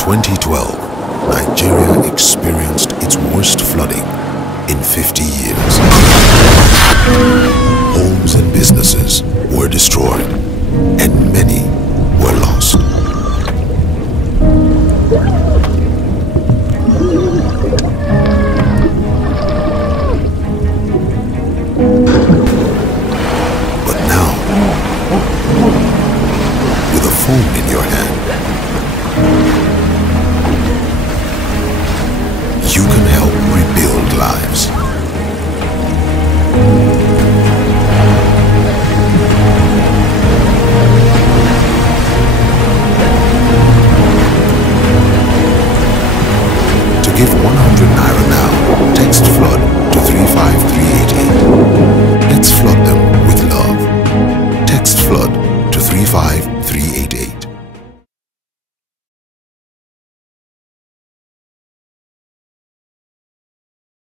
2012, Nigeria experienced its worst flooding in 50 years. Homes and businesses were destroyed, and many were lost.